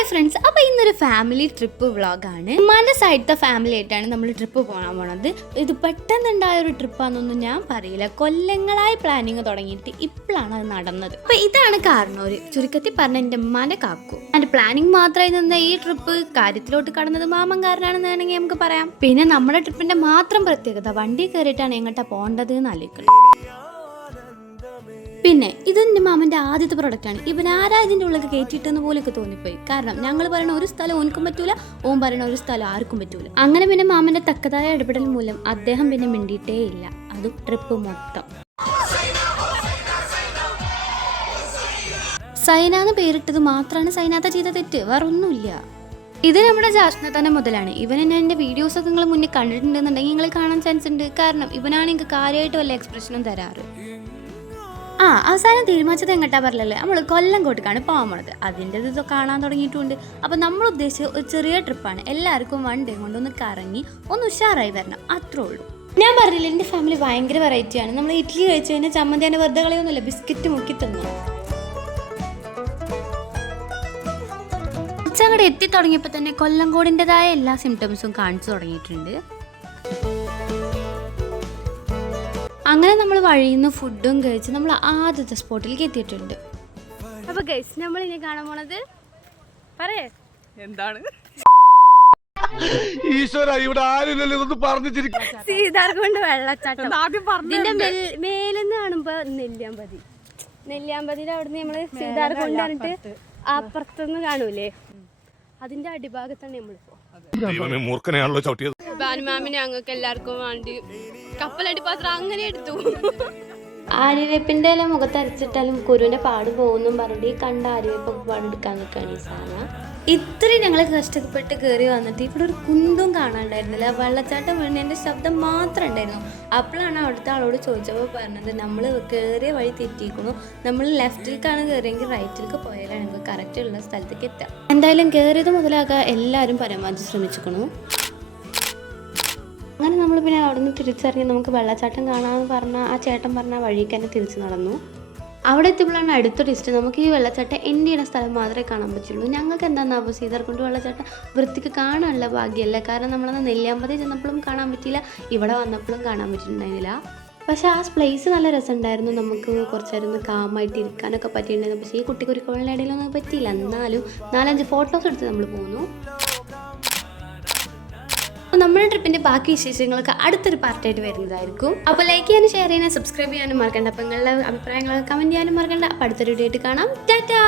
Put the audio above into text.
Hi friends, അപ്പോൾ ഇന്നൊരു family trip വ്ളോഗാണ്. ഉമ്മാൻ്റെ സൈഡത്തെ ഫാമിലി ആയിട്ടാണ് നമ്മൾ ട്രിപ്പ് പോകാൻ പോണത്. ഇത് പെട്ടെന്നുണ്ടായ ഒരു ട്രിപ്പാണെന്നൊന്നും ഞാൻ പറയില്ല. കൊല്ലങ്ങളായി പ്ലാനിങ് തുടങ്ങിയിട്ട് ഇപ്പോഴാണ് അത് നടന്നത്. അപ്പോൾ ഇതാണ് കാരണവർ, ചുരുക്കത്തിൽ പറഞ്ഞ എൻ്റെ ഉമ്മാൻ്റെ കാക്കു. എൻ്റെ പ്ലാനിങ് മാത്രമായി നിന്ന ഈ ട്രിപ്പ് കാര്യത്തിലോട്ട് കടന്നത് മാമൻകാരനാണെന്ന് വേണമെങ്കിൽ നമുക്ക് പറയാം. പിന്നെ നമ്മുടെ ട്രിപ്പിൻ്റെ മാത്രം പ്രത്യേകത വണ്ടി കയറിയിട്ടാണ് എങ്ങോട്ടാ പോകേണ്ടത് എന്ന് ആലോചിക്കുന്നത്. പിന്നെ ഇത് എൻ്റെ മാമൻ്റെ ആദ്യത്തെ പ്രൊഡക്റ്റാണ്. ഇവൻ ആരാ ഇതിൻ്റെ ഉള്ളിൽ കയറ്റിയിട്ടെന്ന് പോലെയൊക്കെ തോന്നിപ്പോയി. കാരണം ഞങ്ങൾ പറയുന്ന ഒരു സ്ഥലം ഓനക്കും പറ്റൂല, ഓൻ പറയുന്ന ഒരു സ്ഥലം ആർക്കും പറ്റൂല. അങ്ങനെ പിന്നെ മാമൻ്റെ തക്കതായ ഇടപെടൽ മൂലം അദ്ദേഹം പിന്നെ മിണ്ടിയിട്ടേ ഇല്ല. അതും ട്രിപ്പ് മൊത്തം. സൈന എന്ന് പേരിട്ടത് മാത്രമാണ് സൈനാത്ത ചെയ്ത തെറ്റ്, വേറെ ഒന്നുമില്ല. ഇത് നമ്മുടെ ജാസ്നത്താൻ്റെ മുതലാണ്. ഇവൻ എൻ്റെ വീഡിയോസൊക്കെ നിങ്ങൾ മുന്നേ കണ്ടിട്ടുണ്ടെന്നുണ്ടെങ്കിൽ നിങ്ങൾ കാണാൻ ചാൻസ് ഉണ്ട്. കാരണം ഇവനാണ് എനിക്ക് കാര്യമായിട്ട് വല്ല എക്സ്പ്രഷനും തരാറ്. അവസാനം തീരുമാനിച്ചത് എങ്ങോട്ടാ പറഞ്ഞല്ലേ, നമ്മൾ കൊല്ലംകോട്ടേക്കാണ് പോകാൻ പോണത്. അതിൻ്റെ ഇത് കാണാൻ തുടങ്ങിയിട്ടുണ്ട്. അപ്പോൾ നമ്മൾ ഉദ്ദേശിച്ച ഒരു ചെറിയ ട്രിപ്പാണ്. എല്ലാവർക്കും വൺ ഡേ കൊണ്ടൊന്ന് കറങ്ങി ഒന്ന് ഉഷാറായി വരണം, അത്രേ ഉള്ളൂ. ഞാൻ പറഞ്ഞില്ല, എൻ്റെ ഫാമിലി ഭയങ്കര വെറൈറ്റിയാണ്. നമ്മൾ ഇഡ്ഡലി കഴിച്ചു കഴിഞ്ഞാൽ ചമ്മന്തി തന്നെ വെറുതെ കളയൊന്നുമില്ല, ബിസ്ക്കറ്റ് മുക്കി തന്നു. ഉച്ചങ്ങടെ എത്തി തുടങ്ങിയപ്പോൾ തന്നെ കൊല്ലംകോടിൻ്റെതായ എല്ലാ സിംറ്റംസും കാണിച്ചു തുടങ്ങിയിട്ടുണ്ട്. അങ്ങനെ നമ്മൾ വഴിയിൽ നിന്ന് ഫുഡും കഴിച്ച് നമ്മൾ ആദ്യത്തെ സ്പോട്ടിലേക്ക് എത്തിയിട്ടുണ്ട്. അപ്പൊ ഗൈസ്, നമ്മൾ ഇനി കാണാൻ പോണത് പറയേ എന്താണ്? ഈശ്വര, ഇവിടെ ആരുമില്ലല്ലോ ഇതൊന്നും പറഞ്ഞു. സീതാർകുണ്ട് വെള്ളച്ചാട്ടം. ഇതിന്റെ മേലെന്ന് കാണുമ്പോ നെല്ലിയാമ്പതിയുടെ അവിടുന്ന് നമ്മള് സീതാർകുണ്ട് പറഞ്ഞിട്ട് അപ്പുറത്തുനിന്ന് കാണൂലേ, അതിന്റെ അടിഭാഗത്താണ് നമ്മളിപ്പോ. മൂർഖനെയാണല്ലോ ചവിട്ടിയത്. ബാനുമാമിനെ ഞങ്ങൾക്ക് എല്ലാവർക്കും വേണ്ടി കപ്പലടി പാത്രം അങ്ങനെ എടുത്തു. ആര്യവേപ്പിന്റെ ഇല മുഖത്തരച്ചിട്ടാലും കുരുവിന്റെ പാട് പോകുന്നു പറഞ്ഞിട്ട് കണ്ട ആര്യവേപ്പൊക്കെ പാടെടുക്കാൻ നിൽക്കുകയാണ് ഈ സാധനം. ഇത്രയും ഞങ്ങൾ കഷ്ടപ്പെട്ട് കയറി വന്നിട്ട് ഇവിടെ ഒരു കുന്തും കാണാണ്ടായിരുന്നില്ല. വെള്ളച്ചാട്ടം വീണതിൻ്റെ ശബ്ദം മാത്രം ഉണ്ടായിരുന്നു. അപ്പോഴാണ് അവിടുത്തെ ആളോട് ചോദിച്ചപ്പോൾ പറഞ്ഞത് നമ്മൾ കയറിയ വഴി തെറ്റിയിരിക്കുന്നു, നമ്മൾ ലെഫ്റ്റിലേക്കാണ് കയറിയെങ്കിൽ റൈറ്റിലേക്ക് പോയാലാണ് നമുക്ക് കറക്റ്റ് ഉള്ള സ്ഥലത്തേക്ക് എത്താം. എന്തായാലും കയറിയത് മുതലാക്കാൻ എല്ലാവരും പരമാവധി ശ്രമിച്ചിരിക്കണു. അങ്ങനെ നമ്മൾ പിന്നെ അവിടെ നിന്ന് തിരിച്ചറിഞ്ഞ് നമുക്ക് വെള്ളച്ചാട്ടം കാണാമെന്ന് പറഞ്ഞാൽ ആ ചേട്ടൻ പറഞ്ഞ വഴിക്ക് തന്നെ തിരിച്ച് നടന്നു. അവിടെ എത്തിയപ്പോഴാണ് അടുത്ത ടിസ്റ്റ്, നമുക്ക് ഈ വെള്ളച്ചാട്ടം എൻ്റെ ചെയ്യുന്ന സ്ഥലം മാത്രമേ കാണാൻ പറ്റുള്ളൂ. ഞങ്ങൾക്ക് എന്താണെന്നാ സീതാർകുണ്ട് വെള്ളച്ചാട്ടം വൃത്തിക്ക് കാണാനുള്ള ഭാഗ്യമല്ല. കാരണം നമ്മളന്ന് നെല്ലിയാമ്പതി ചെന്നപ്പോഴും കാണാൻ പറ്റിയില്ല, ഇവിടെ വന്നപ്പോഴും കാണാൻ പറ്റിയിട്ടുണ്ടായിരുന്നില്ല. പക്ഷേ ആ പ്ലേസ് നല്ല രസമുണ്ടായിരുന്നു. നമുക്ക് കുറച്ച് നേരം ഒന്ന് കാമായിട്ട് ഇരിക്കാനൊക്കെ പറ്റിയിട്ടുണ്ടായിരുന്നു. പക്ഷേ ഈ കുട്ടിക്കുരുക്കളുടെ ഇടയിലൊന്നും പറ്റിയില്ല. എന്നാലും 4-5 ഫോട്ടോസ് എടുത്ത് നമ്മൾ പോന്നു. അപ്പോൾ നമ്മുടെ ട്രിപ്പിൻ്റെ ബാക്കി വിശേഷങ്ങളൊക്കെ അടുത്തൊരു പാർട്ടായിട്ട് വരുന്നതായിരിക്കും. അപ്പോൾ ലൈക്ക് ചെയ്യാനും ഷെയർ ചെയ്യാനും സബ്സ്ക്രൈബ് ചെയ്യാനും മറക്കണ്ട. അപ്പോൾ നിങ്ങളുടെ അഭിപ്രായങ്ങളൊക്കെ കമൻറ്റ് ചെയ്യാനും മറക്കണ്ട. അപ്പോൾ അടുത്തൊരു വീഡിയോ ആയിട്ട് കാണാം. ടാറ്റാ.